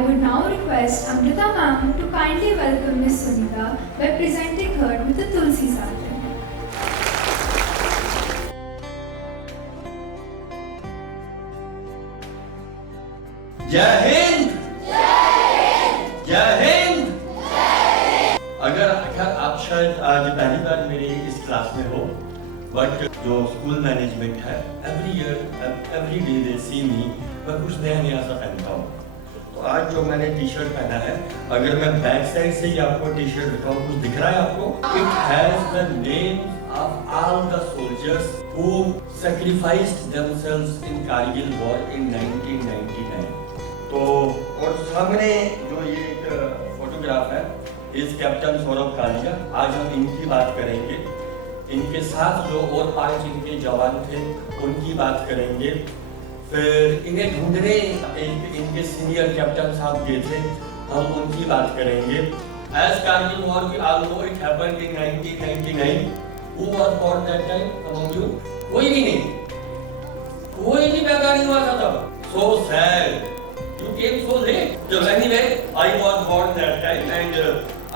I would now request Amrita ma'am to kindly welcome Miss Sunita by presenting her with the Tulsi Sarjan. जय हिंद, जय हिंद। अगर आप शायद आज पहली बार मेरी इस क्लास में हो, बट जो स्कूल मैनेजमेंट है every year every day they see me मैं कुछ नया सा पहनता हूँ। तो आज जो मैंने टी शर्ट पहना है, अगर मैं बैक साइड से ही आपको टी शर्ट दिखाऊँ, कुछ दिख रहा है आपको? It has the name of all the soldiers who sacrificed themselves in Kargil war in 1999. तो और सामने जो ये एक फोटोग्राफ है इस कैप्टन सौरभ कालिया। आज हम इनकी बात करेंगे, इनके साथ जो और 5 इनके जवान थे उनकी बात करेंगे। फिर इन्हें ढूंढने इनके सीनियर कैप्टन साहब गए थे, हम उनकी बात करेंगे। As Kargil war we all know it happened in 1999. Who was born that time among you? कोई भी पैदा नहीं हुआ था तब। So sad. You came so late. So anyway, I was born that time, and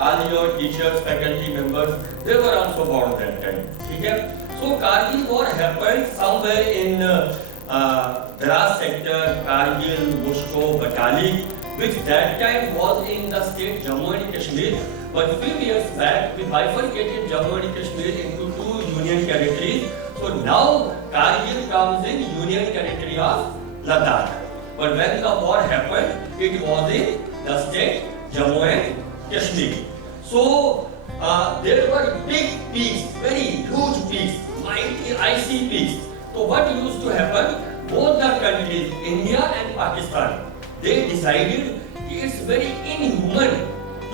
all your teachers, faculty members, they were also born that time. ठीक है? So Kargil war happened somewhere in Dras sector, Kargil, Bushko, Batali, which that time was in the state Jammu and Kashmir. But few years back, we bifurcated Jammu and Kashmir into 2 union territories. So now Kargil comes in union territory of Ladakh. But when the war happened, it was in the state Jammu and Kashmir. So there were big peaks, very huge peaks, mighty icy peaks. So what used to happen? Both the countries, India and Pakistan, they decided it's very inhuman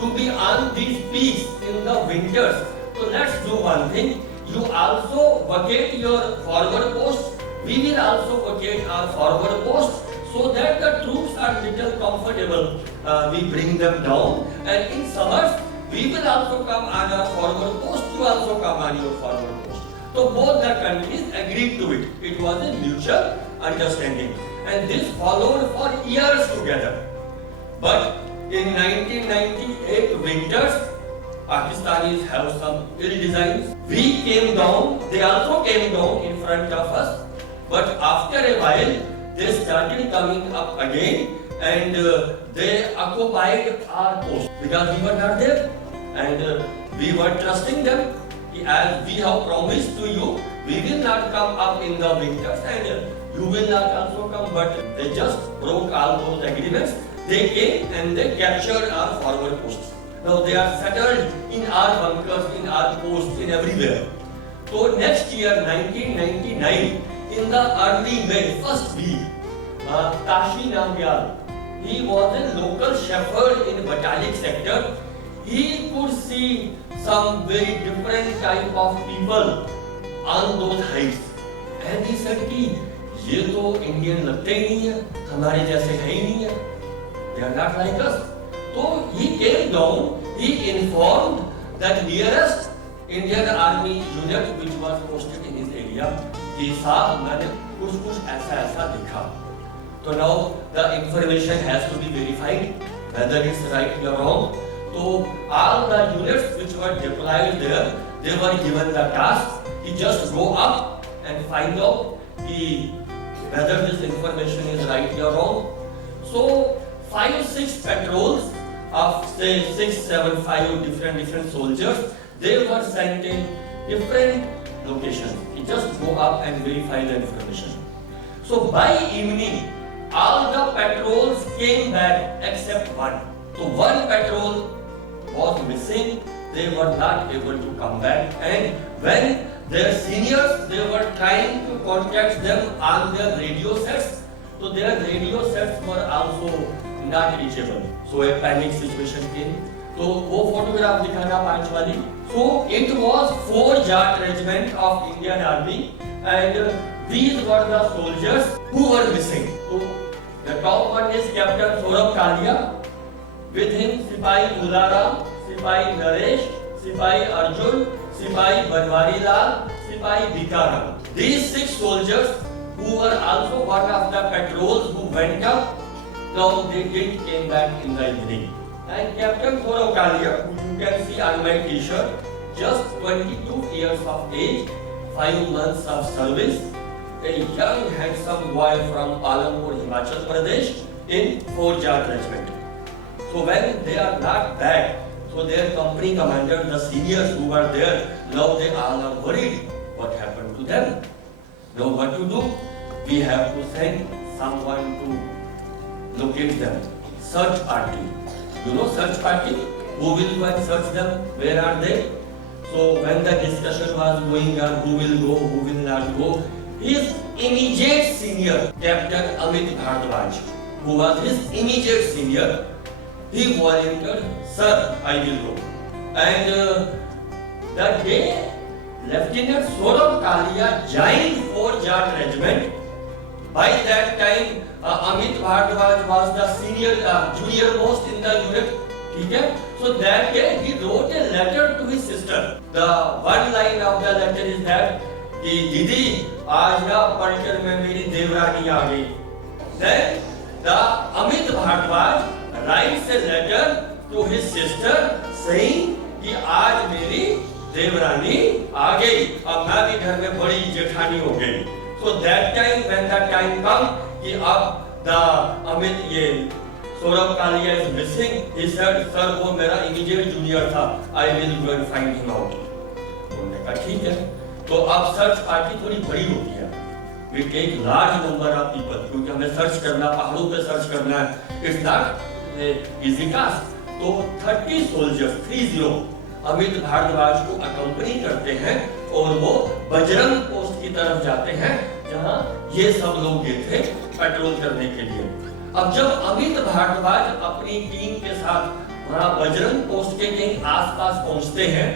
to be on these peaks in the winters. So let's do one thing. You also vacate your forward posts. We will also vacate our forward posts so that the troops are little comfortable. We bring them down, and in summers we will also come on our forward post. You also come on your forward post. So both the countries agreed to it. It was a mutual understanding, and this followed for years together. But in 1998 winters, Pakistanis have some ill designs. We came down, they also came down in front of us. But after a while, they started coming up again, and they occupied our post because we were not there, and we were trusting them. As we have promised to you, we will not come up in the winters, and you will not also come. But they just broke all those agreements. They came and they captured our forward posts. Now they are settled in our bunkers, in our posts, in everywhere. So next year, 1999, in the early May, first week, Tashi Namgyal, he was a local shepherd in Batalik sector. He could see some very different type of people on those heights, and he said कि ये तो Indian लगते ही नहीं है, हमारे जैसे है ही नहीं है, they are not like us. So he came down, he informed that nearest Indian Army unit which was posted in his area कि साहब मैंने कुछ ऐसा देखा. So now the information has to be verified whether it's right or wrong. So all the units which were deployed there, they were given the task to just go up and find out whether this information is right or wrong. So 5-6 patrols of say 6-7-5 different soldiers, they were sent in different locations. You just go up and verify the information. So by evening, all the patrols came back except one. So one patrol was missing. They were not able to come back, and when their seniors, they were trying to contact them on their radio sets, so their radio sets were also not reachable. So a panic situation came. So वो photograph दिखाना 5 वाली. So it was 4 Jat regiment of Indian Army, and these were the soldiers who were missing. So the top one is Captain Saurabh Kalia. With him Sipahi Mularam, Sipahi Naresh, Sipahi Arjun, Sipahi Banwari Lal, Sipahi Bikaram. These 6 soldiers who were also one of the patrols who went up Now they did came back in the evening. And Captain Saurav Kalia, who you can see on my t-shirt, just 22 years of age, 5 months of service, a young handsome boy from Palampur, Himachal Pradesh in 4 Jat Regiment. So when they are not back, so their company commander, the seniors who were there, now they all are worried. What happened to them? Now what to do? We have to send someone to locate them. Search party. You know search party? Who will go and search them? Where are they? So when the discussion was going on, who will go, who will not go, his immediate senior, Captain Amit Bhardwaj, who was his immediate senior, he volunteered, sir, I will go. And that day, Lieutenant Saurav Kalia joined 4 Jat Regiment. By that time, Amit Bhardwaj was the junior most in the unit. Okay? So that day he wrote a letter to his sister. The one line of the letter is that कि दीदी आज ना पढ़कर मैं मेरी देवरानी आ गई. Then the Amit Bhardwaj writes a letter to his sister saying कि आज मेरी देवरानी आ गई. अब मैं भी घर में बड़ी जेठानी हो गई. So that time when that time come कि अब the Amit ये Saurav Kalia is missing, he said, sir वो मेरा immediate junior था, I will go and find him out. उन्होंने कहा ठीक है. तो अब सर्च पार्टी थोड़ी बड़ी होती है. We take large number of people क्योंकि हमें सर्च करना, पहाड़ों पे सर्च करना है. It's not easy task. तो 30 soldiers 30 अमित भारद्वाज को अकम्पनी करते हैं और वो बजरंग पोस्ट की तरफ जाते हैं जहां ये सब लोग गए थे पेट्रोल करने के लिए. अब जब अमित भारद्वाज अपनी टीम के साथ वहां बजरंग पोस्ट के कहीं आसपास पहुंचते हैं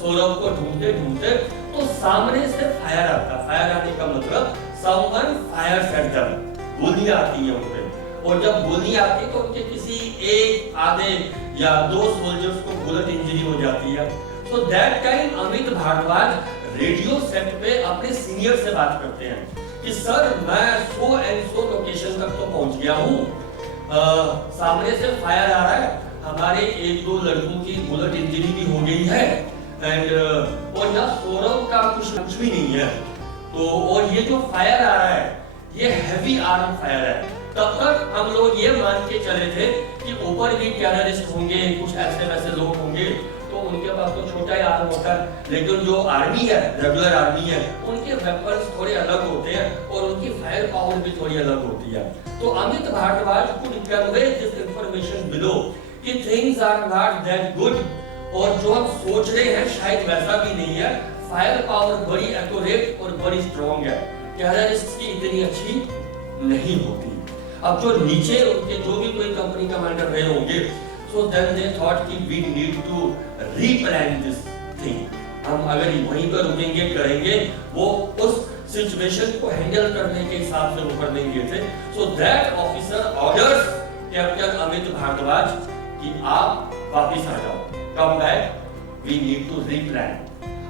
सौरभ को ढूंढते ढूंढते, तो सामने से फायर आता. फायर आने का मतलब समवन फायर्स एट देम, गोलियां आती हैं उन पे. और जब गोली आती तो उनके किसी एक आधे या 2 सोल्जर्स को बुलेट इंजरी हो जाती है. So that time Amit Bhardwaj radio set पे अपने सीनियर से बात करते हैं कि सर मैं सो एंड सो लोकेशन तक तो पहुंच गया हूँ, सामने से फायर आ रहा है, हमारे 1-2 लड़कों की बुलेट इंजरी भी हो गई है एंड और ना सौरभ का कुछ भी नहीं है. तो और ये जो फायर आ रहा है ये हैवी आर्म फायर है. तब तक हम लोग ये मान के चले थे कि ऊपर भी टेररिस्ट होंगे, कुछ ऐसे वैसे लोग होंगे, तो उनके पास तो छोटा ही आर्म होता है. लेकिन जो आर्मी है, रेगुलर आर्मी है, उनके वेपन्स थोड़े अलग होते हैं और उनकी फायर पावर भी थोड़ी अलग होती है. तो Amit Bhardwaj could convey this information below कि things are not that good, और जो हम सोच रहे हैं शायद वैसा भी नहीं है. फायर पावर बड़ी एक्यूरेट और बड़ी स्ट्रॉन्ग है, टेररिस्ट की इतनी अच्छी नहीं होती. अब जो नीचे उनके जो भी कोई कंपनी कमांडर रहे होंगे, सो देन दे थॉट कि we need to replan this thing. हम अगर वहीं पर रुकेंगे करेंगे, वो उस सिचुएशन को हैंडल करने के हिसाब से वो करने गए थे. So that officer orders captain Amit Bhardwaj कि आप वापस आ जाओ, come back, we need to replan.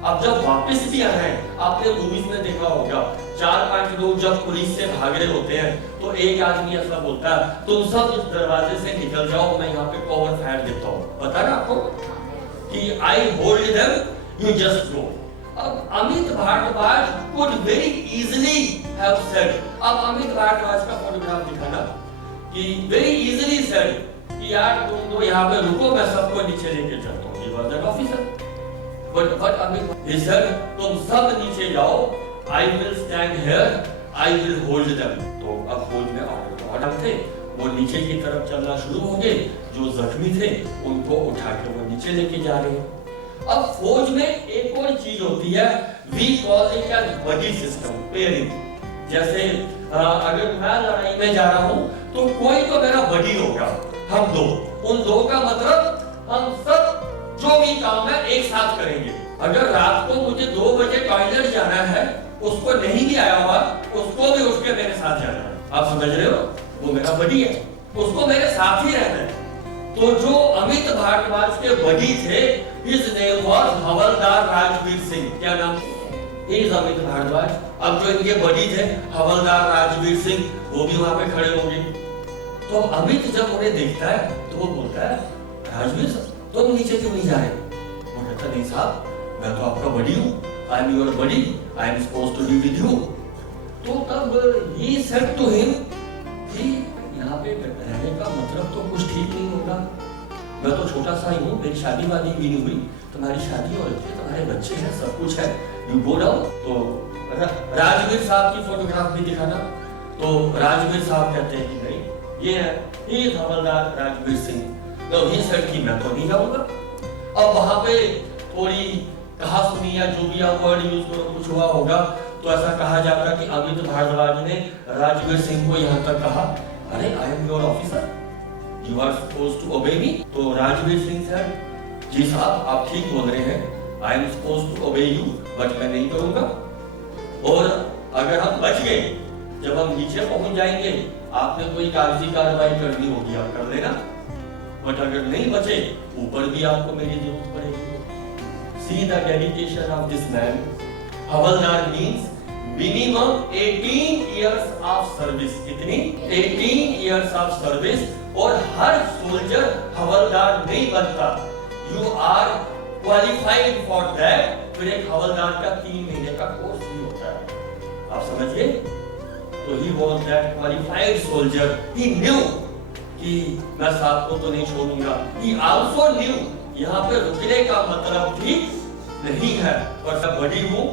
अब जब वापस भी आ रहे हैं, आपने मूवीज में देखा होगा 4-5 लोग जब पुलिस से भाग रहे होते हैं तो एक आदमी ऐसा बोलता है तुम सब इस दरवाजे से निकल जाओ, मैं यहाँ पे कवर फायर देता हूँ. पता ना आपको कि I hold them, you just go. अब Amit Bhardwaj could very easily have said, अब अमित भारद्वाज का फोटोग्राफ दिखाना कि वेरी इजीली सेड कि यार तुम दो यहाँ पे रुको, मैं सबको नीचे लेके चलता हूँ. He was an officer. But Amit he said तुम सब नीचे जाओ, I will stand here, I will hold them. तो अब फौज में ऑर्डर थे, वो नीचे की तरफ चलना शुरू हो गए. जो जख्मी थे उनको उठा के वो नीचे लेके जा रहे हैं. अब फौज में एक और चीज होती है, we call it as buddy system, pairing. जैसे अगर मैं लड़ाई में जा रहा हूँ तो कोई तो मेरा बडी होगा, हम दो, उन दो का मतलब हम सब जो भी काम है एक साथ करेंगे. अगर रात को मुझे 2 बजे टॉयलेट जाना है, उसको नहीं भी आया हुआ, उसको भी उठ के मेरे साथ जाना है. आप समझ रहे हो, वो मेरा बडी है, उसको मेरे साथ ही रहना है. तो जो अमित भारद्वाज के बडी थे, his name was हवलदार राजवीर सिंह. क्या नाम? He is Amit Bhardwaj. अब जो इनके बडी थे हवलदार राजवीर सिंह, वो भी वहां पे खड़े होंगे. तो अमित जब उन्हें देखता है तो वो बोलता है राजवीर तुम नीचे क्यों नहीं जा रहे? वो कहता नहीं साहब मैं तो आपका बड़ी हूँ, आई am your buddy, I am supposed to be with you. तो तब he said to him कि यहाँ पे रहने का मतलब तो कुछ ठीक नहीं होगा, मैं तो छोटा सा ही हूँ, मेरी शादी वादी भी नहीं हुई, तुम्हारी शादी हो रही है, तुम्हारे बच्चे हैं, सब कुछ है, यू गो डाउन। तो राजवीर साहब की फोटोग्राफ भी दिखाना। तो राजवीर साहब कहते हैं कि नहीं ये है हवलदार राजवीर सिंह। तो ही सर कि मैं तो नहीं जाऊंगा। अब वहां पे थोड़ी कहा सुनी या जो भी आप वर्ड यूज करो कुछ हुआ होगा, तो ऐसा कहा जाता कि अमित भारद्वाज ने राजवीर सिंह को यहाँ तक कहा अरे I am your officer, you are supposed to obey me. तो राजवीर सिंह सर जी साहब आप ठीक बोल रहे हैं, I am supposed to obey you but मैं नहीं करूंगा। और अगर हम बच गए, जब हम नीचे पहुंच जाएंगे, आपने कोई कागजी कार्रवाई करनी होगी आप कर लेना, बट अगर नहीं बचे ऊपर भी आपको मेरी जरूरत पड़ेगी। See the dedication of this man. Havildar means minimum 18 years of service. कितनी? 18 इयर्स ऑफ सर्विस। और हर सोल्जर हवलदार नहीं बनता, you are qualified for that. फिर एक हवलदार का 3 महीने का कोर्स भी होता है, आप समझिए। तो he was that qualified soldier. He new कि मैं साहब को तो नहीं छोड़ूंगा। ही आल्सो न्यू यहाँ पे रुकने का मतलब भी नहीं है, और सब बड़ी हूँ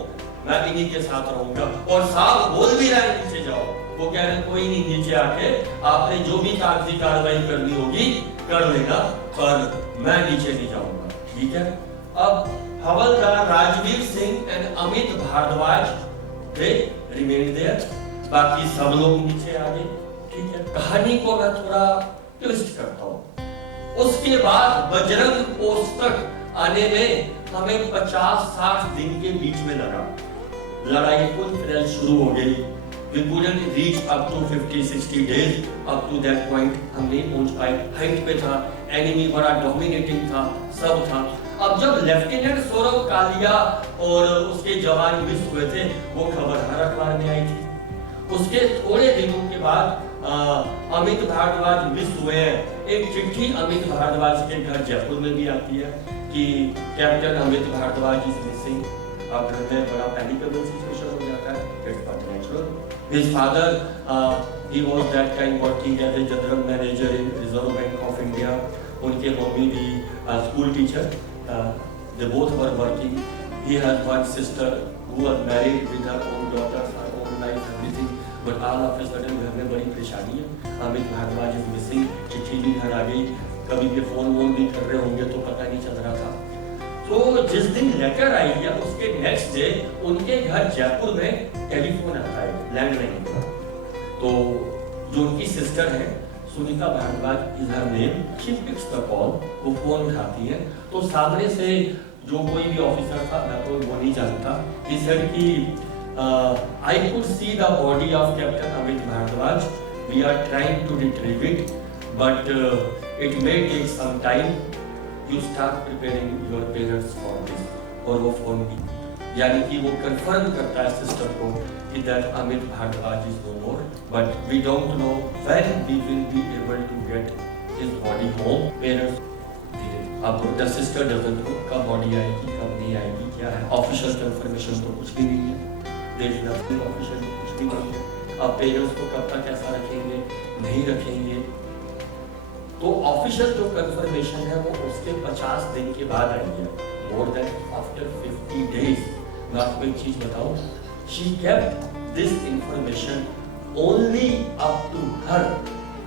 मैं इन्हीं के साथ रहूंगा। और साहब बोल भी रहे नीचे जाओ, वो कह रहे कोई नहीं, नीचे आके आपने जो भी कागजी कार्रवाई करनी होगी कर लेना, पर मैं नीचे नहीं जाऊंगा। ठीक है। अब Havildar Rajveer Singh and Amit Bhardwaj they remain there, बाकी सब लोग नीचे आ गए। ठीक है। कहानी को मैं थोड़ा ट्विस्ट करता हूँ। उसके बाद बजरंग पोस्ट तक आने में हमें 50-60 दिन के बीच में लगा। लड़ाई फुल फ्लैश शुरू हो गई। We couldn't reach up to 50-60 days. Up to that point हम नहीं पहुंच पाए। हाइट पे था, एनिमी बड़ा डोमिनेटिंग था, सब था। अब जब लेफ्टिनेंट सौरभ कालिया और उसके जवान मिस हुए थे, वो खबर हर अखबार में आई थी। उसके थोड़े दिनों के बाद अमित भारद्वाज मिस हुए हैं। एक चिट्ठी अमित भारद्वाज के घर जयपुर में भी आती है कि captain Amit Bhardwaj is missing. अब घर में बड़ा पैनिकेबल सिचुएशन हो जाता है। It's not natural. His father, he was that time working as a general manager in Reserve Bank of India. उनके मम्मी भी school teacher. They both were working. He has one sister who was married with her own daughters, her own life, everything. But all of a sudden घर में बड़ी परेशानी है। Amit Bhardwaj is missing. चिट्ठी भी घर आ गई। कभी भी फोन भी कर रहे होंगे तो पता नहीं चल रहा था। तो जिस दिन लेटर आई है उसके नेक्स्ट डे उनके घर जयपुर में टेलीफोन आता है, लैंडलाइन का। तो जो उनकी सिस्टर है Sunita Bhardwaj is her name, she picks the call, वो फोन उठाती है। तो सामने से जो कोई भी ऑफिसर था, मैं तो वो नहीं जानता, he said कि I could see the body of Captain Amit Bhardwaj. We are trying to retrieve it, but it may take some time. You start preparing your parents for this. और वो phone भी, यानी कि वो confirm करता है sister को कि that Amit Bhardwaj is no more, but we don't know when we will be able to get his body home. Parents, अब the sister doesn't know कब बॉडी आएगी कब नहीं आएगी, क्या है ऑफिशियल कंफर्मेशन तो कुछ भी नहीं है। There is nothing official, कुछ भी नहीं है। अब पेरेंट्स को कब तक ऐसा रखेंगे, नहीं रखेंगे। तो ऑफिशियल जो कंफर्मेशन है वो उसके 50 दिन के बाद आई है, मोर देन आफ्टर 50 days। मैं आपको एक चीज बताऊं, she kept this information only up to her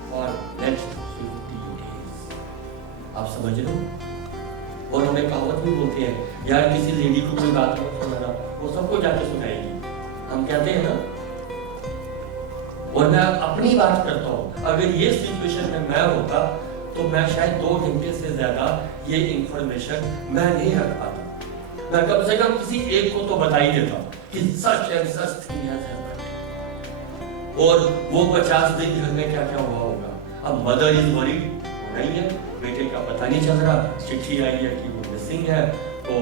for next 50 days। आप समझ रहे हो? और हमें कहावत भी बोलते हैं, यार किसी लेडी को कोई बात मत सुनाना, वो सबको जाके सुनाएगी। हम कहते हैं ना। और मैं अपनी बात करता हूँ, अगर ये सिचुएशन में मैं होता तो मैं शायद 2 घंटे से ज्यादा ये इंफॉर्मेशन मैं नहीं रख पाता। मैं कम से कम किसी एक को तो बता ही देता कि such and such thing has happened. और वो 50 दिन घर में क्या क्या हुआ होगा। अब मदर इज वरीड, नहीं है, बेटे का पता नहीं चल रहा, चिट्ठी आई है कि वो मिसिंग है। तो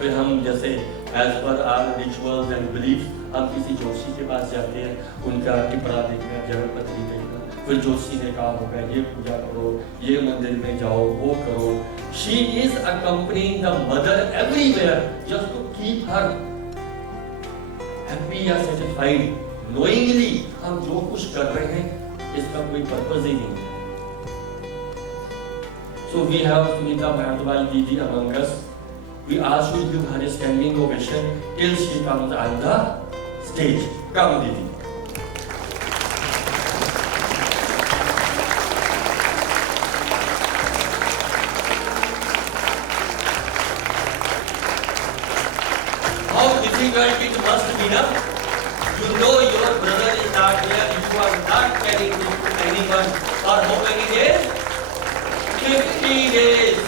फिर हम जैसे as per hour rituals and belief हम किसी जोशी के पास जाते हैं, उनका टिपरा देखना, जन्म पत्री देखना, फिर जोशी ने कहा होगा ये पूजा करो, ये मंदिर में जाओ, वो करो. She is accompanying the mother everywhere just to keep her happy or satisfied. Knowingly हम जो कुछ कर रहे हैं इसका कोई पर्पस ही नहीं है. So we have Sunita Bhartwal Didi among us. We all should give her a standing ovation till she comes on the stage. Come, Didi. How difficult it must be, na? You know your brother is not here, you are not telling it to anyone. For how many days? 50 days.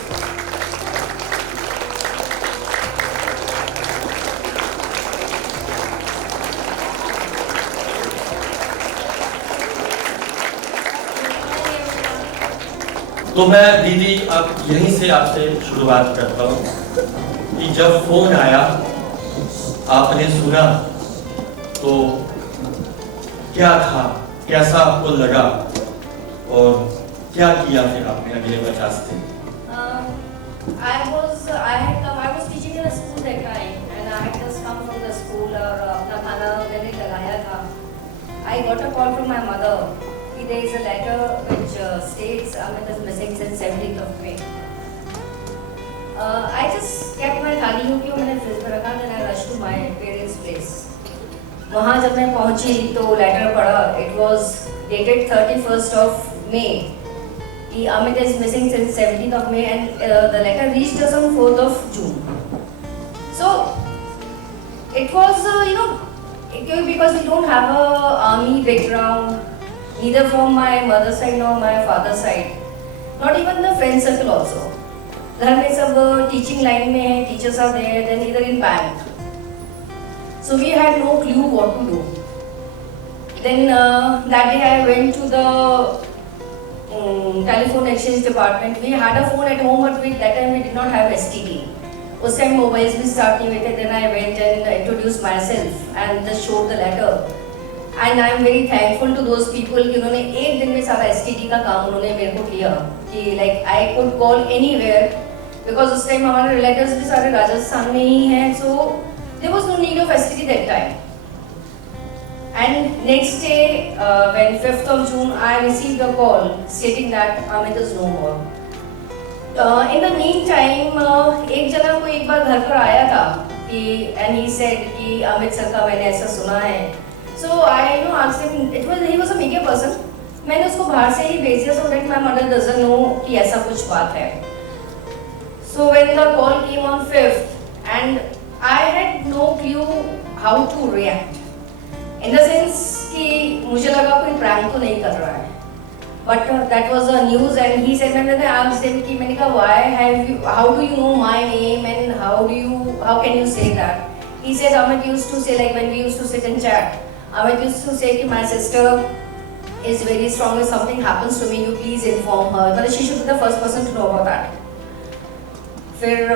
तो मैं दीदी अब यहीं से आपसे शुरुआत करता हूँ कि जब फोन आया आपने सुना तो क्या था, कैसा आपको लगा और क्या किया फिर आपने अगले 50 दिन? I was teaching in a school that time and I had just come from the school और अपना खाना मैंने लगाया था. I got a call from my mother. There is a letter which states Amit is missing since 17th of May. I just kept my थाली होके मैंने fridge में रखा. Then I rushed to my parents' place. वहाँ जब मैं पहुँची तो लेटर पढ़ा. It was dated 31st of May. कि Amit is missing since 17th of May and the letter reached us on 4th of June. So it was because we don't have a army background. Neither from my mother's side nor my father's side, not even the friend circle also. घर में सब teaching line में है, teachers are there, then either in bank. So we had no clue what to do. Then that day I went to the telephone exchange department. We had a phone at home, but that time we did not have STD. उस time mobiles भी start नहीं हुए थे. Then I went and introduced myself and just showed the letter. And I am very thankful to those people कि उन्होंने एक दिन में सारा STD का काम उन्होंने मेरे को किया कि like I could call anywhere because उस टाइम हमारे relatives भी सारे राजस्थान में ही हैं, so there was no need of STD that time. And next day, when 5th of June, I received a call stating that Amit is no more. In the meantime, एक जना को एक बार घर पर आया था कि and he said कि अमित सर का मैंने ऐसा सुना है. So I asked him. He was a media person. मैंने उसको बाहर से ही भेज दिया so that my mother doesn't know कि ऐसा कुछ बात है. So when the call came on 5th and I had no clue how to react. In the sense कि मुझे लगा कोई prank तो नहीं कर रहा है. But that was a news and he said मैंने asked him कि मैंने कहा how do you know my name and how can you say that? He said Amit used to say like when we used to sit and chat. Amit used to say कि my sister is very strong. If something happens to me, you please inform her. But she should be the first person to know about that. फिर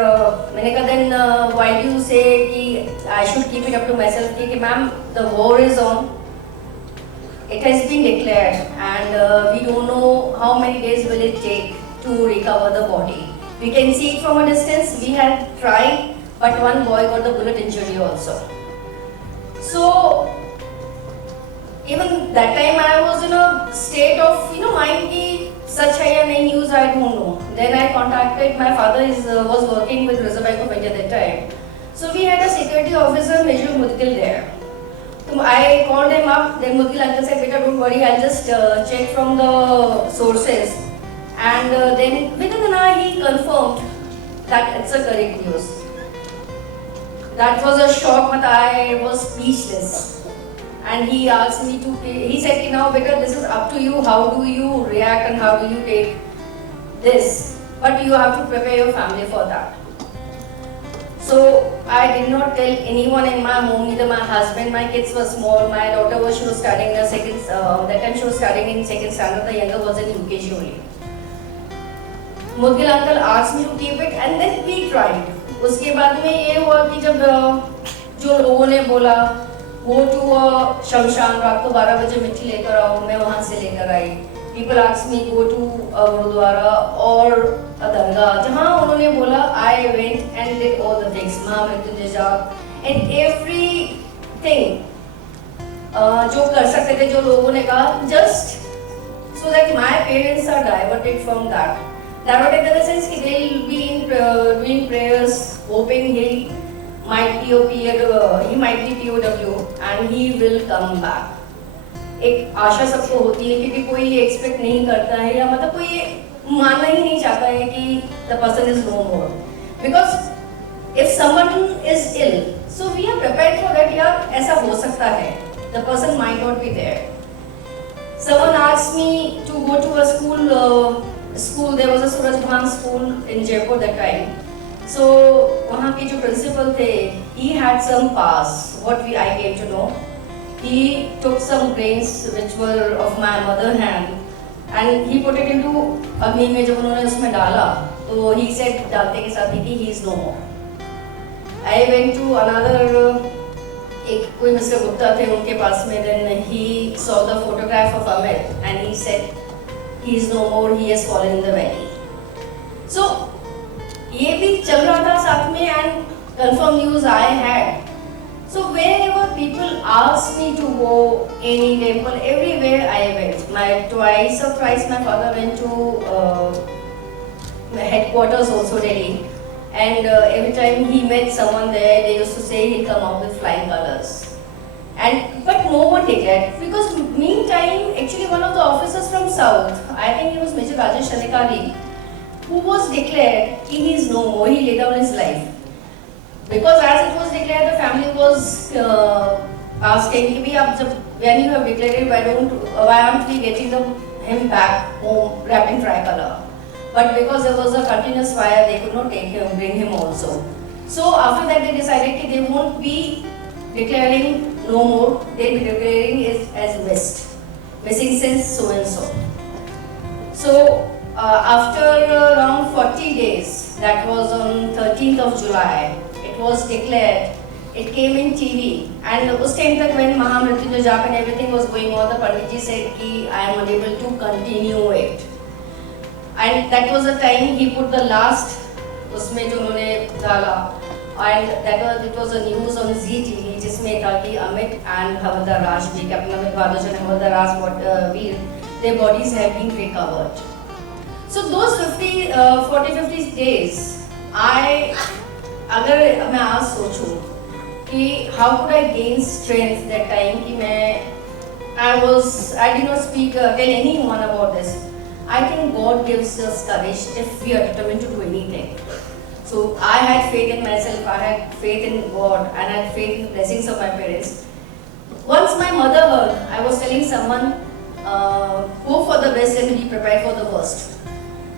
मैंने कहा then why do you say कि I should keep it up to myself कि ma'am the war is on. It has been declared and we don't know how many days will it take to recover the body. We can see it from a distance. We had tried, but one boy got the bullet injury also. So even that time I was in a state of mind ki सच है या नहीं news I don't know. Then I contacted my father was working with Reserve Bank of India that time. So we had a security officer Major Mudgil there. So I called him up. Then Mudgil uncle said, "Beta, don't worry. I'll just check from the sources." And then within an hour he confirmed that it's a correct news. That was a shock, but I was speechless. And he asked me to pay. He said, now Beta, this is up to you. How do you react and how do you take this? But you have to prepare your family for that. So I did not tell anyone in my home, neither my husband, my kids were small. My daughter she was studying in that time she was studying in second standard. The younger was in UKG only. Mudgil uncle asked me to keep it and then we tried. उसके बाद में ये हुआ कि जब जो लोगों ने बोला go to शमशान रात को 12 बजे मिट्टी लेकर आओ, मैं वहाँ से लेकर आई. people ask me go to a Gurudwara or a Dargah, जहाँ उन्होंने बोला I went and did all the things, Mahamrityunjay जाप and everything जो कर सकते थे, जो लोगों ने कहा, just so that my parents are diverted from that. Diverted in the sense कि they'll be doing prayers, hoping he might be POW and he will come back. एक आशा सबको होती है क्योंकि कोई ये एक्सपेक्ट नहीं करता है या मतलब कोई ये मानना ही नहीं चाहता है कि the person is no more. Because if someone is ill, so we are prepared for that. यार ऐसा हो सकता है. The person might not be there. Someone asked me to go to a school. There was a Suraj Bhan school in Jaipur that time. So वहाँ के जो principal थे, he had some pass. I came to know. He took some grains which were of my mother hand and he put it into अग्नि में जब उन्होंने उसमें डाला तो he said डालते के साथ ही कि he is no more. I went to another एक कोई मिस्टर गुप्ता थे उनके पास में then he saw the photograph of Amit and he said he is no more, he has fallen in the valley. So ये भी चल रहा था साथ में and confirm news I had. So wherever people asked me to go any temple, everywhere I went. Twice or thrice my father went to headquarters also Delhi, and every time he met someone there, they used to say he'll come out with flying colors. But no one declared because meantime actually one of the officers from South, I think he was Major Rajesh Adhikari, who was declared he is no more. He laid down his life. Because as it was declared, the family was asking, when you have declared it, why aren't we getting him back home wrapped in tricolor? But because there was a continuous fire, they could not bring him also. So after that, they decided that they won't be declaring no more, they'll be declaring it as missing since so and so. So after around 40 days, that was on 13th of July, it was declared, it came in TV, and उस time तक when Mahamrityunjay Jap and everything was going on, the Panditji said कि I am unable to continue it. And that was the time he put the last उसमें जो उन्होंने डाला, and it was a news on ZTV जिसमें था कि Amit and Havildar Raj ji, Captain Amit Bhadosh and Havildar Raj Veer, their bodies have been recovered. So those 40-50 days, अगर मैं आज सोचूं कि how could I gain strength that time कि I did not speak tell anyone about this. I think God gives us courage if we are determined to do anything. So I had faith in myself, I had faith in God, and I had faith in the blessings of my parents. Once my mother heard, I was telling someone, hope for the best and be prepared for the worst.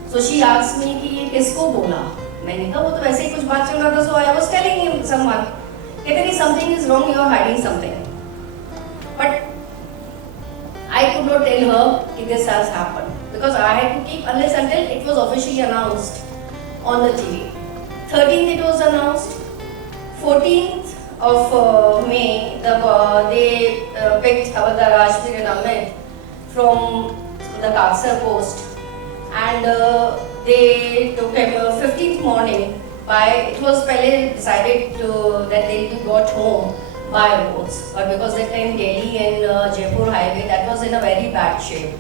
So she asked me कि ये किसको बोला? मैंने कहा वो तो वैसे ही कुछ बात चल रहा था. So I was telling him someone, कहते नहीं something is wrong, you are hiding something. But I could not tell her that this has happened because I had to keep unless until it was officially announced on the TV. 13th it was announced. 14th of May, they picked Havildar Rajveer and Amit from the Kaksar post, and they took him 15th morning. It was decided that they will be brought home by roads, but because that time Delhi and Jaipur highway, that was in a very bad shape,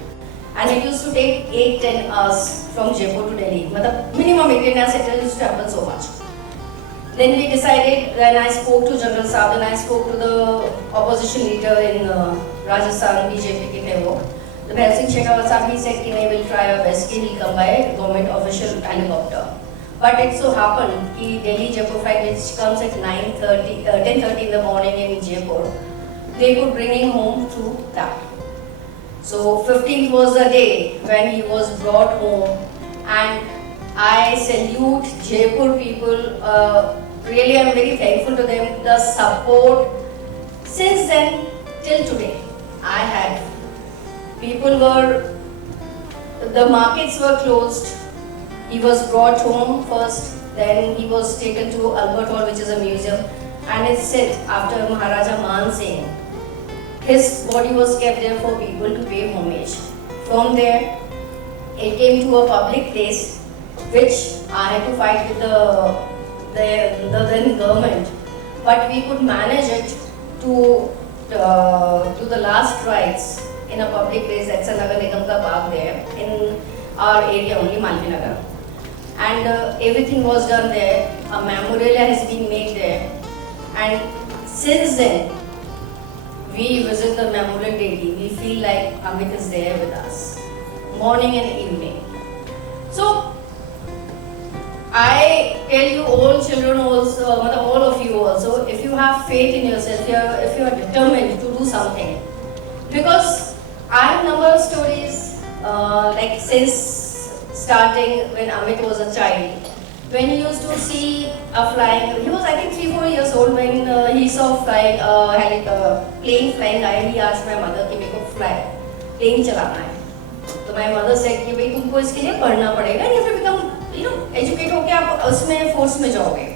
and it used to take 8-10 hours from Jaipur to Delhi. Minimum 8-10 hours, it used to happen so much. Then we decided, when I spoke to General Saab, and I spoke to the opposition leader in Rajasthan, BJP ke the wo, the Bharat Singh Shekhawat Saab, he said that we will try our best, he will come by government official helicopter. But it so happened that Delhi Jaipur flight, which comes at 10:30 in the morning in Jaipur, they could bring him home through that. So 15th was the day when he was brought home, and I salute Jaipur people. Really, I am very thankful to them. The support since then till today I had. The markets were closed. He was brought home first, then he was taken to Albert Hall, which is a museum, and it's said after Maharaja Man Singh, his body was kept there for people to pay homage. From there, it came to a public place, which I had to fight with the then government. But we could manage it to the last rites in a public place. That's a Nagar Nigam ka park there in our area only, Malvinagar. And everything was done there. A memorial has been made there. And since then, we visit the memorial daily. We feel like Amit is there with us, morning and evening. So, I tell you all children also, all of you also, if you have faith in yourself, if you are determined to do something. Because I have number of stories, like since starting when Amit was a child. When he used to see a flying, he was I think 3-4 years old when he saw flying, plane flying. He asked my mother कि मेरे को plane चलाना है. तो my mother said कि भाई तुमको इसके लिए पढ़ना पड़ेगा या फिर become educate होके आप उसमें force में जाओगे.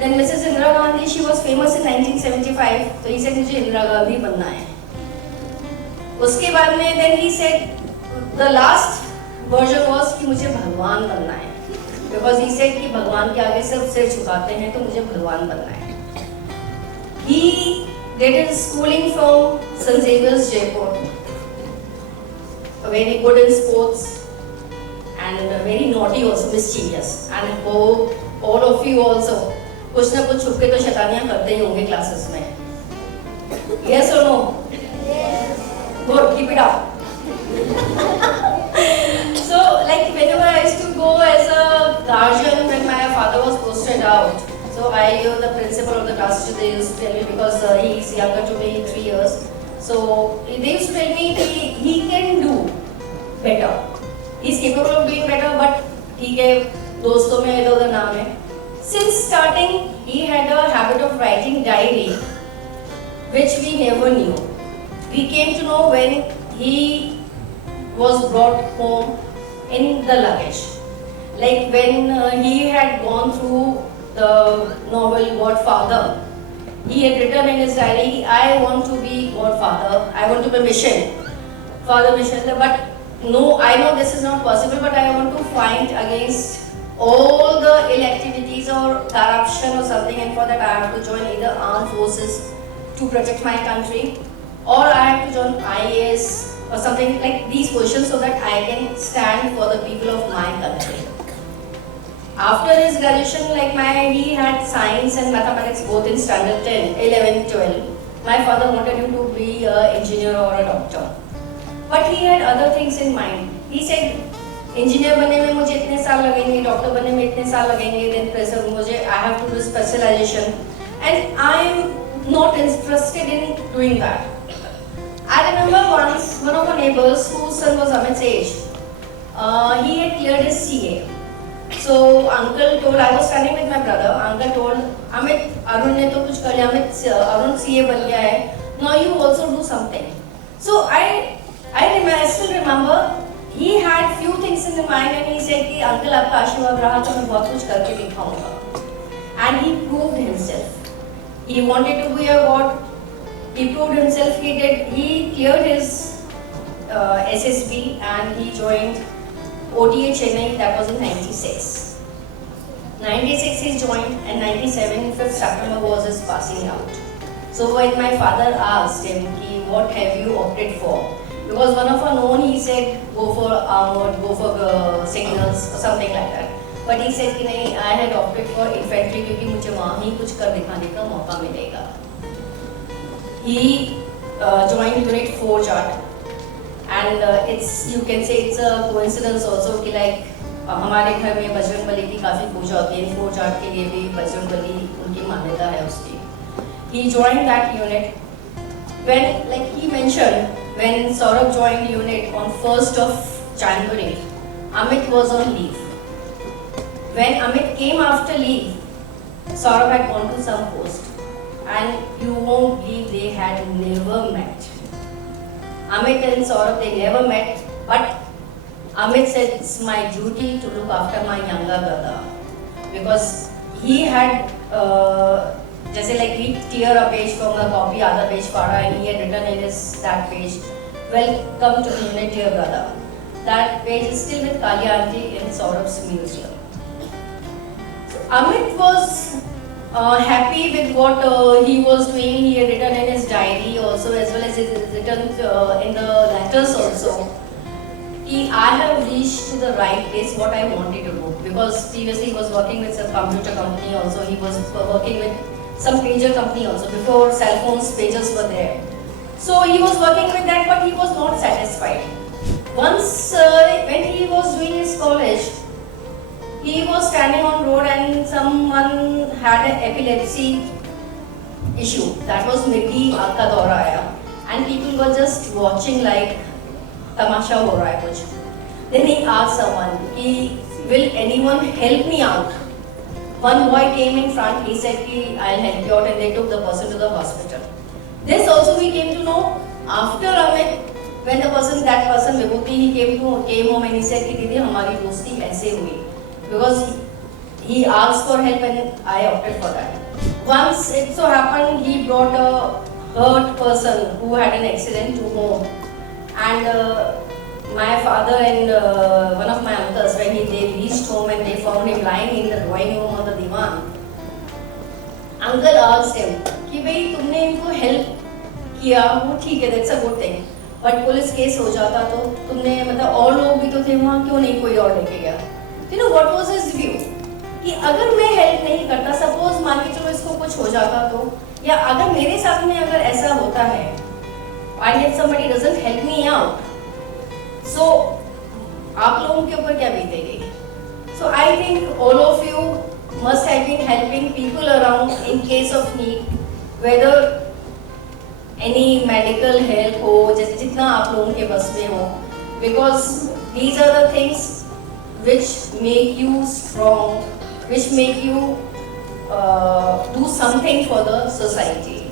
Then Mrs. Indira Gandhi, she was famous in 1975. तो he said मुझे इंदिरा गांधी बनना है. उसके बाद में then he said the last version was कि मुझे भगवान बनना है. Because he said कि भगवान के आगे सब सिर झुकाते हैं तो मुझे भगवान बनना है. He did his schooling from St. Xavier's, Jaipur. Very good in sports and very naughty also, mischievous. And hope all of you also कुछ ना कुछ छुप के तो शैतानियाँ करते ही होंगे classes में. Yes or no? Yes. Good, keep it up. So, like whenever I used to go as a guardian when my father was posted out, so I knew the principal of the class, they used to tell me because he is younger to me 3 years. So they used to tell me he can do better. He is capable of doing better, but ठीक है दोस्तों में इधर-उधर नाम है. Since starting, he had a habit of writing diary, which we never knew. We came to know when he was brought home in the luggage. Like when he had gone through the novel Godfather, he had written in his diary, I want to be Godfather, I want to be Mission, Father Mission. But no, I know this is not possible, but I want to fight against all the ill activities or corruption or something, and for that I have to join either armed forces to protect my country, or I have to join IAS or something like these positions so that I can stand for the people of my country. After his graduation, he had science and mathematics both in standard 10, 11, 12. My father wanted him to be an engineer or a doctor. But he had other things in mind. He said, engineer बनने में मुझे इतने साल लगेंगे, doctor बनने में इतने साल लगेंगे, then प्रेशर मुझे I have to do specialization, and I am not interested in doing that. I remember once one of our neighbors whose son was Amit's age, he had cleared his CA. So uncle told, I was standing with my brother, uncle told, Amit, Arun ने तो कुछ कर लिया, Arun CA बन गया है, now you also do something. So I still remember, he had few things in his mind and he said कि uncle आपका आशीर्वाद रहा तो मैं बहुत कुछ करके दिखाऊंगा. And he proved himself. He wanted to be a god. He proved himself. He cleared his SSB and he joined OTA Chennai. That was in 96. 96 he joined, and 97, 5th September was his passing out. So when my father asked him, what have you opted for? Because one of our known, he said, go for armored, go for signals or something like that. But he said, I had opted for infantry because मुझे वहाँ ही कुछ कर दिखाने का मौका मिलेगा. He joined Unit 4 Chart, and you can say it's a coincidence also कि हमारे घर में बजरंगबली की काफी पूजा होती है. 4 Chart के लिए भी बजरंगबली उनकी मान्यता है उसकी. He joined that unit. When, like he mentioned, when Saurabh joined unit on 1st of January, Amit was on leave. When Amit came after leave, Saurabh had gone to some post, and you won't believe they had never met. Amit and Saurabh, they never met, but Amit said, it's my duty to look after my younger brother. Because he had, जैसे like he tear a page from the copy, other page पढ़ा, and he had written in that page, welcome to unit, dear brother. That page is still with Kali Aunty in Saurabh's museum. So Amit was happy with what he was doing. He had written in his diary also, as well as he had written in the letters also. I have reached to the right place what I wanted to do, because previously he was working with some computer company also, he was working with some pager company also, before cell phones, pagers were there. So he was working with that, but he was not satisfied. Once when he was doing his college, he was standing on road and someone had an epilepsy issue, that was Mirgi ka daura aaya, and people were just watching like tamasha ho raha hai kuch. Then he asked someone, will anyone help me out? One boy came in front, he said, I'll help you out, and they took the person to the hospital. This also we came to know after Amit, when that person Vibhuti, he came home and he said, Didi, hamari dosti aise hui. Because he asked for help and I opted for that. Once it so happened, he brought a hurt person who had an accident to home, and my father and one of my uncles, when they reached home and they found him lying in the drawing room on the divan, uncle asked him कि भाई तुमने इनको help किया, वो ठीक है, that's a good thing, but police case हो जाता तो तुमने मतलब और लोग भी तो थे वहाँ, क्यों नहीं कोई और लेके गया? You know what was his view? कि अगर मैं हेल्प नहीं करता, सपोज मान के चलो इसको कुछ हो जाता तो, या अगर मेरे साथ में अगर ऐसा होता है and if somebody doesn't help me out, so आप लोगों के ऊपर क्या बीतेगी? So I think all of you must have been helping people around in case of need, whether any medical help हो, जितना आप लोगों के बस में हो, because these are the things which make you strong, which make you do something for the society.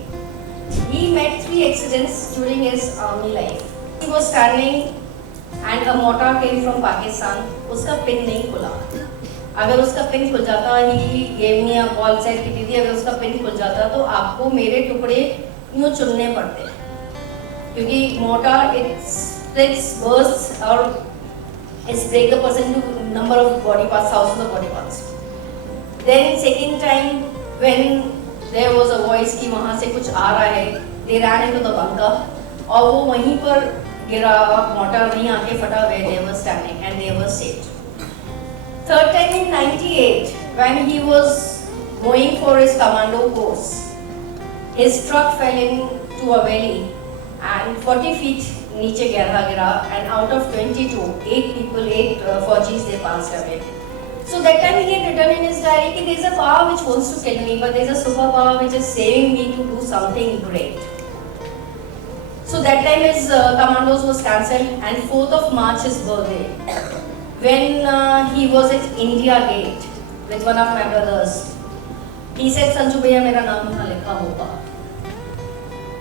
He met 3 accidents during his army life. He was standing and a mortar came from Pakistan. उसका pin नहीं खुला. अगर उसका pin खुल जाता, he gave me a call, said कि दीदी अगर उसका पिन खुल जाता तो आपको मेरे टुकड़े यूँ चुनने पड़ते, क्योंकि mortar it splits, bursts और it break the person into number of body parts, thousands of body parts. Then second time when there was a voice कि वहाँ से कुछ आ रहा है, they ran into the bunker और वो वहीं पर गिरा, mortar वहीं आके फटा, where they were standing and they were saved. Third time in 98 when he was going for his commando course, his truck fell into a valley and 40 feet नीचे गिरा, and out of 22, 8 people, 8 Faujis, they passed away. So that time he had written in his diary that there is a power which wants to kill me, but there is a super power which is saving me to do something great. So that time his commandos was cancelled, and 4th of March his birthday, when he was at India Gate with one of my brothers, he said, Sanju भैया मेरा नाम यहाँ लिखा होगा.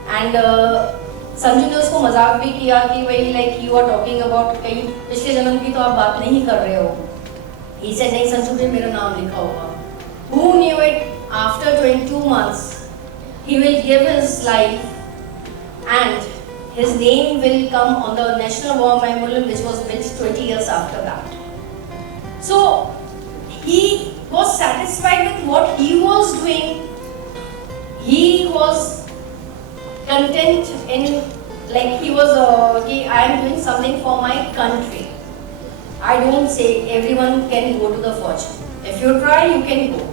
And Sanju ने उसको मजाक भी किया कि वही like you are talking about कहीं पिछले जन्म की तो आप बात नहीं कर रहे हो. ही सेड नहीं संजू पे मेरा नाम लिखा होगा. Who knew it? After 22 months, he will give his life, and his name will come on the National War Memorial, which was built 20 years after that. So he was satisfied with what he was doing. He was content in, like he was okay, I am doing something for my country. I don't say everyone can go to the forge. If you try, you can go.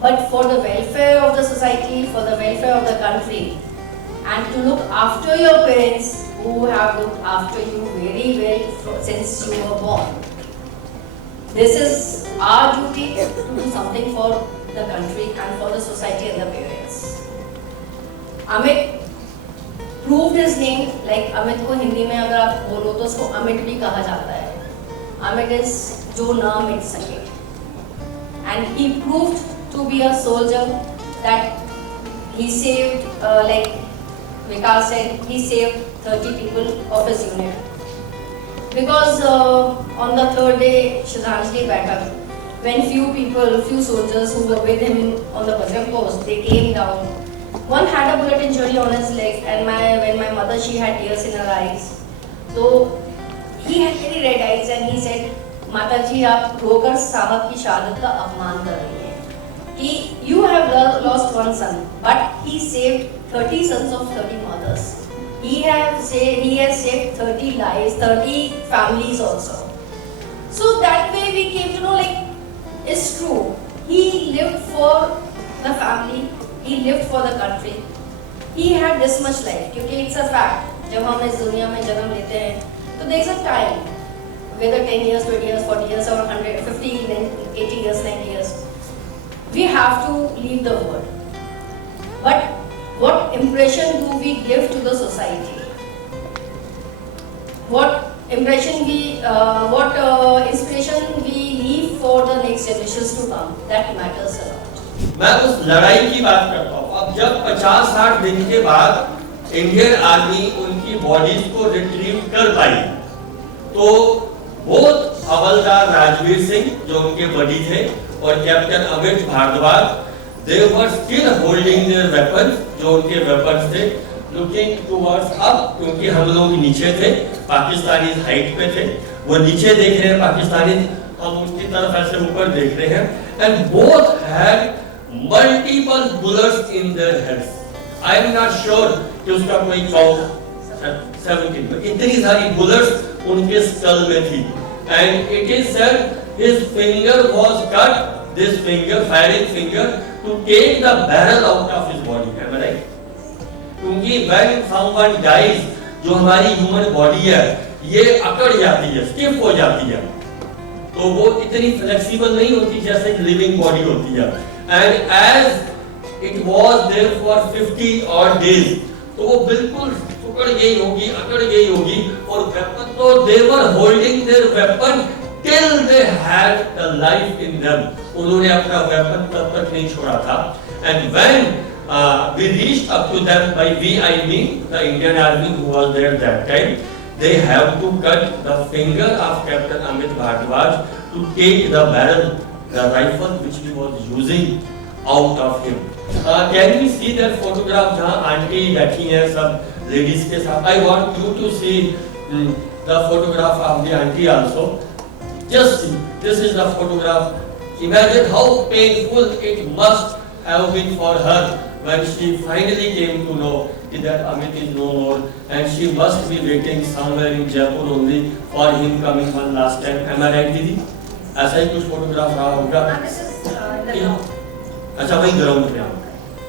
But for the welfare of the society, for the welfare of the country, and to look after your parents who have looked after you very well since you were born. This is our duty to do something for the country and for the society and the parents. Amit proved his name, like Amit को हिंदी में अगर आप बोलो तो उसको अमित भी कहा जाता है. अमित is जो ना मिट सके. And he proved to be a soldier, that he saved, like Vikas said, he saved 30 people of his unit. Because on the 3rd day, Shraddhanjali Baitak, when few soldiers who were with him on the Bajrang post, they came down. One had a bullet injury on his leg, and when my mother, she had tears in her eyes. So he had very red eyes and he said, माता जी आप रोकर साहब की शहादत का अपमान कर रही हैं कि you have lost one son but he saved 30 sons of 30 mothers. He has saved 30 lives, 30 families also. So that way we came to know like it's true. He lived for the family, he lived for the country. He had this much life क्योंकि it's a fact. जब हम इस दुनिया में जन्म लेते हैं तो there is a time, whether 10 years, 20 years, 40 years or 100, 50, 80 years, 90 years, we have to leave the world. But what impression do we give to the society? What impression what inspiration we leave for the next generations to come? That matters a lot. मैं उस लड़ाई की बात करता हूँ। अब जब 50-60 दिन के बाद इंडियन आर्मी उनकी बॉडीज को रिट्रीव कर पाई, तो बहुत हवलदार राजवीर सिंह जो उनके बडी थे और captain Amit Bhardwaj, they were still holding their weapons, जो उनके weapons थे, looking towards up, क्योंकि हम लोग नीचे थे, पाकिस्तानी हाइट पे थे, वो नीचे देख रहे हैं पाकिस्तानी, हम उनकी तरफ ऐसे ऊपर देख रहे हैं, and both had multiple bullets in their heads. I am not sure कि उसका कोई काउंट 17 इतनी सारी बुलेट्स उनके स्कल में थी, and it is said his finger was cut, this finger, firing finger, to take the barrel out of his body. Am I right? क्योंकि when someone dies, जो हमारी ह्यूमन बॉडी है ये अकड़ जाती है, स्टिफ हो जाती है, तो वो इतनी फ्लेक्सिबल नहीं होती जैसे लिविंग बॉडी होती है, and as it was there for 50 odd days, तो वो बिल्कुल टुकड़ गई होगी, अकड़ गई होगी, और वेपन तो they were holding their weapon till they had the life in them. उन्होंने अपना वेपन तब तक नहीं छोड़ा था, and when we reached up to them, by we I mean the Indian Army who was there that time, they have to cut the finger of Captain Amit Bhardwaj to take the barrel, the rifle which he was using, out of him. Can we see that photograph जहाँ aunty बैठी हैं सब ladies के साथ? I want you to see the photograph of the auntie also. Just see, this is the photograph. Imagine how painful it must have been for her when she finally came to know that Amit is no more, and she must be waiting somewhere in Jaipur only for him coming one last time. Am I right, दीदी? ऐसा ही कुछ photograph रहा होगा। अच्छा वही ground पे आओ,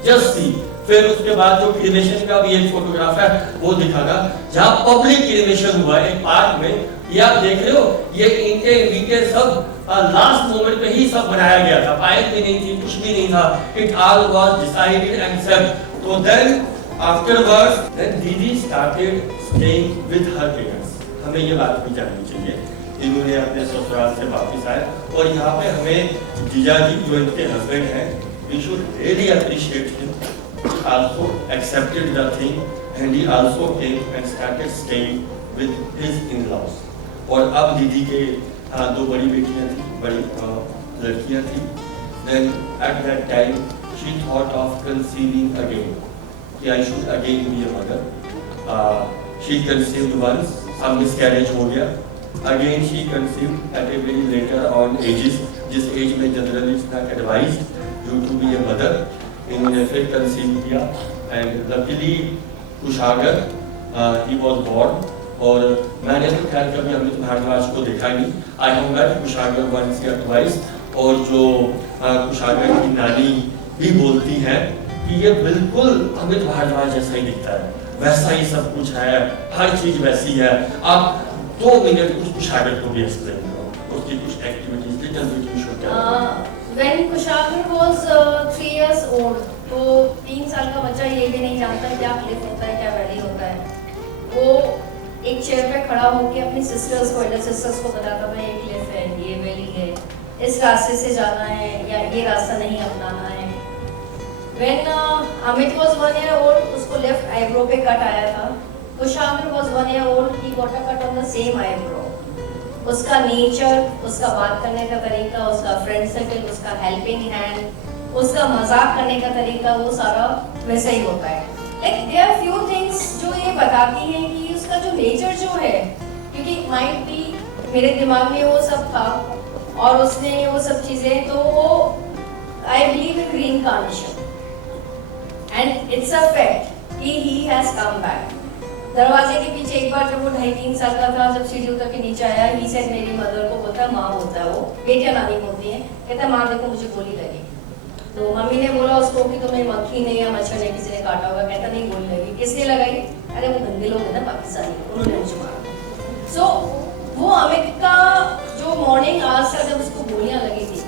just see. फिर उसके बाद जो क्रिमेशन का भी एक फोटोग्राफ है वो दिखागा जहाँ पब्लिक क्रिमेशन हुआ एक पार्क में। ये आप देख रहे हो, ये ईंटें सब लास्ट मोमेंट पे ही सब बनाया गया था, पाइप भी नहीं थी, कुछ भी नहीं था। It all was decided and set. तो देन आफ्टरवर्ड्स देन दीदी started staying with her parents. हमें ये बात भी जाननी चाहिए, इन्होंने अपने ससुराल से वापस आए और यहाँ पे हमें जीजा जी जो इनके हस्बैंड हैं, we should really appreciate him. He also accepted the thing and he also came and started staying with his in-laws. और अब दीदी के दो बड़ी बेटियां थी, बड़ी लड़कियां थी। Then at that time she thought of conceiving again, कि I should again be a mother. She conceived once, अब miscarriage हो गया। Again she conceived at a very later on ages, जिस एज में generally is not advised you to be a mother. इन्होंने फिर conceive किया and luckily Kushagra he was born। और मैंने तो खैर कभी अमित भारद्वाज को देखा नहीं, I have met Kushagra once or twice। और जो कुशागर की नानी भी बोलती है कि ये बिल्कुल अमित भारद्वाज जैसा ही दिखता है, वैसा ही सब कुछ है, हर चीज वैसी है। आप 2 मिनट कुशागर को भी एक्सप्लेन करो, उसकी कुछ activities little bit you should tell. When Kushagar was 3 years old, तो 3 साल का बच्चा ये भी नहीं जानता क्या क्लिफ होता है, क्या वैली होता है। वो एक चेयर पे खड़ा होकर अपनी सिस्टर्स को, एल्डर सिस्टर्स को बताता था ये क्लिफ है, ये वैली है, इस रास्ते से जाना है या ये रास्ता नहीं अपनाना है। When Amit was 1 year old, उसको लेफ्ट आईब्रो पे कट आया था। Kushagar was 1 year old, he got a cut on the same eyebrow। उसका नेचर, उसका बात करने का तरीका, उसका फ्रेंड सर्कल, उसका हेल्पिंग हैंड, उसका मजाक करने का तरीका, वो सारा वैसा ही होता है। Like there are few things जो ये बताती हैं कि उसका जो नेचर जो है, क्योंकि माइट भी मेरे दिमाग में वो सब था और उसने वो सब चीज़ें, तो वो I believe in reincarnation and it's a fact कि ही हैज कम बैक। दरवाजे के पीछे एक बार जब वो 2.5-3 साल का था, जब सीढ़ी उतर के नीचे आया, ही सेड मेरी मदर को, बोलता है माँ होता है वो, बेटियां नानी बोलती हैं, कहता है माँ देखो मुझे गोली लगी। तो मम्मी ने बोला उसको कि तुम्हें मक्खी ने या मच्छर ने किसी ने काटा होगा, कहता नहीं गोली लगी। किसने लगाई? अरे वो गंदे लोग हैं ना पाकिस्तानी, उन्होंने मुझे मारा। सो वो अमित का जो मॉर्निंग आवर्स था जब उसको गोलियां लगी थी,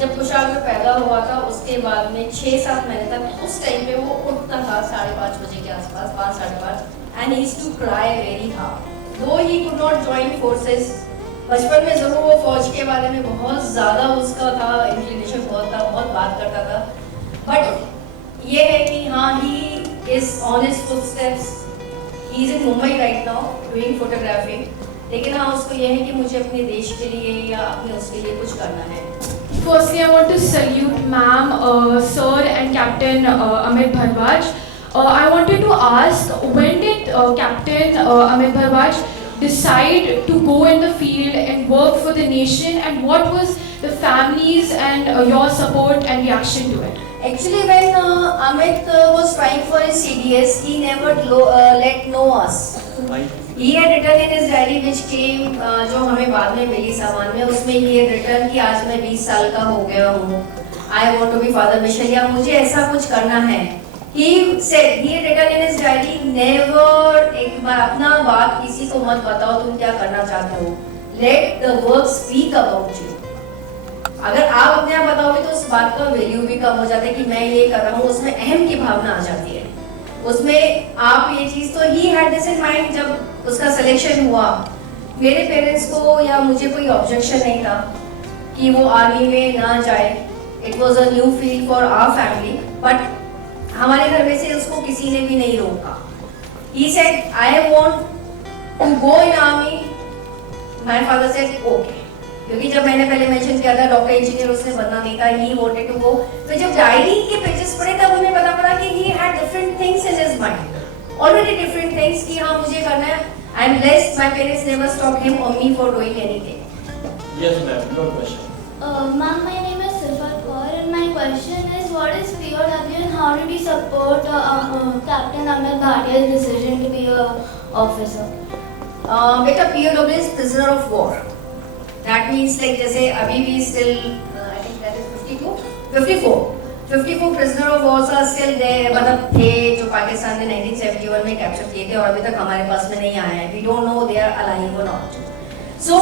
जब कुशाल में पैदा हुआ था, उसके बाद में 6-7 महीने तक उस टाइम पे वो उठता था 5:30 बजे के आसपास, 5-5:30, and he used to cry very hard though he could not join forces. बचपन में जरूर वो फौज के बारे में बहुत ज़्यादा उसका था, इंक्लिनेशन बहुत था, बहुत बात करता था, बट ये है कि हाँ he is on his footsteps, he is in Mumbai right now doing photography. लेकिन हाँ उसको ये है कि मुझे अपने देश के लिए या अपने उसके लिए कुछ करना है। Firstly, I want to salute ma'am, sir and Captain Amit Bharwaj. I wanted to ask, when did Captain Amit Bharwaj decide to go in the field and work for the nation, and what was the family's and your support and reaction to it? Actually, when Amit was trying for his CDS, he never let know us. He had written in his diary which came, जो हमें बाद में मिली सामान में, उसमें he had written कि आज मैं 20 साल का हो गया हूँ, I want to be father Michelle, या मुझे ऐसा कुछ करना है। He said, he had written in his diary, never एक बार अपना बात किसी को मत बताओ तुम क्या करना चाहते हो, let the work speak about you। अगर आप अपने आप बताओगे तो उस बात का वैल्यू भी कम हो जाता है कि मैं ये कर रहा हूँ, उसमें अहम की भावना आ जाती है। उसमें आप ये चीज़, तो he had this in mind. जब उसका सिलेक्शन हुआ, मेरे पेरेंट्स को या मुझे कोई ऑब्जेक्शन नहीं था कि वो आर्मी में ना जाए। It was a new field for our family, but हमारे घर में से उसको किसी ने भी नहीं रोका। He said I want to go in army, my father said okay, क्योंकि जब मैंने पहले मेंशन किया था डॉक्टर इंजीनियर उसने बनना नहीं था, ही वांटेड टू गो। तो जब डायरी के पेजेस पढ़े तब हमें पता पड़ा कि he had different things in his mind, already different things कि हाँ मुझे करना है। I am blessed, my parents never stop him और me for doing anything. Yes, ma'am. Your question. Ma'am, my name is Sifat Kaur and my question is, what is POW and how did you support Captain Amit Bhatia's decision to be a officer? बेटा POW is prisoner of war. That means like जैसे अभी भी still I think that is 54 prisoner of war are still there, मतलब थे जो पाकिस्तान ने 1971 में capture किए थे और अभी तक हमारे पास में नहीं आए हैं। We don't know they are alive or not. So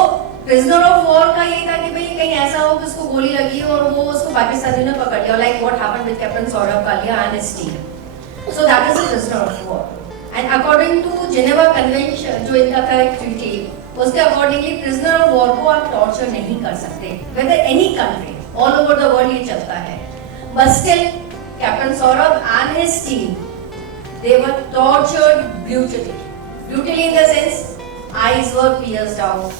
prisoner of war का ये था कि भाई कहीं ऐसा हो कि उसको गोली लगी और वो उसको पाकिस्तानियों ने पकड़ लिया, like what happened with Captain Saurabh Kalia and his team. So that is a prisoner of war. And according to Geneva Convention जो इनका था एक treaty, उसके अकॉर्डिंगली प्रिजनर ऑफ वॉर को आप टॉर्चर नहीं कर सकते, whether any country, all over the world ये चलता है। But still captain Saurabh and his team, they were tortured brutally in the sense eyes were pierced out,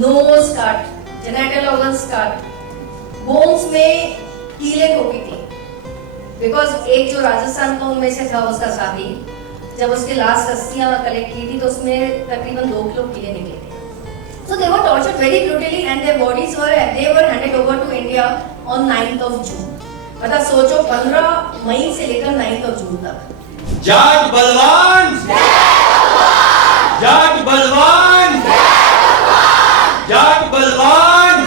nose cut, genital organs cut, bones में कीलें ठोकी थी। बिकॉज एक जो राजस्थान का उनमें से था उसका साथी, जब उसके लास्ट अस्थियां कलेक्ट की थी तो उसमें तकरीबन 2 किलो कीले निकले थे। So they were tortured very brutally and their bodies were handed over to India on 9th of June. मतलब सोचो 15 मई से लेकर 9th of June तक। जाट बलवान, जाट बलवान, जाट बलवान।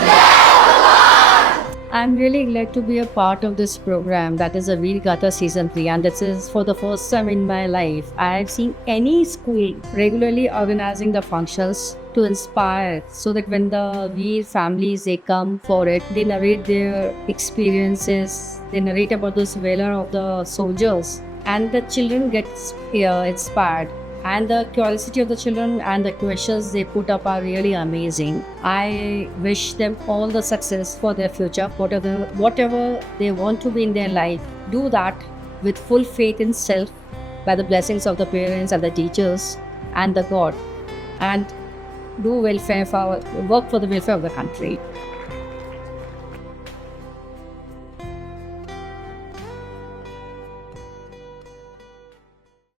I'm really glad to be a part of this program, that is a Veer Gatha Season 3, and this is for the first time in my life. I have seen any school regularly organizing the functions to inspire, so that when the Veer families, they come for it, they narrate their experiences, they narrate about this valor of the soldiers, and the children get inspired. And the curiosity of the children and the questions they put up are really amazing. I wish them all the success for their future. Whatever they want to be in their life, do that with full faith in self, by the blessings of the parents and the teachers and the God. And do welfare work for the welfare of the country.